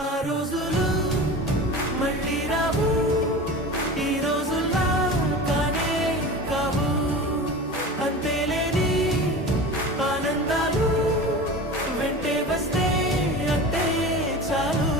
ఆ రోజులు మళ్ళీ రావు, ఈ రోజుల్లా కానే కావు. అంతేలేని ఆనందాలు వెంటే వస్తే అంతే చాలు.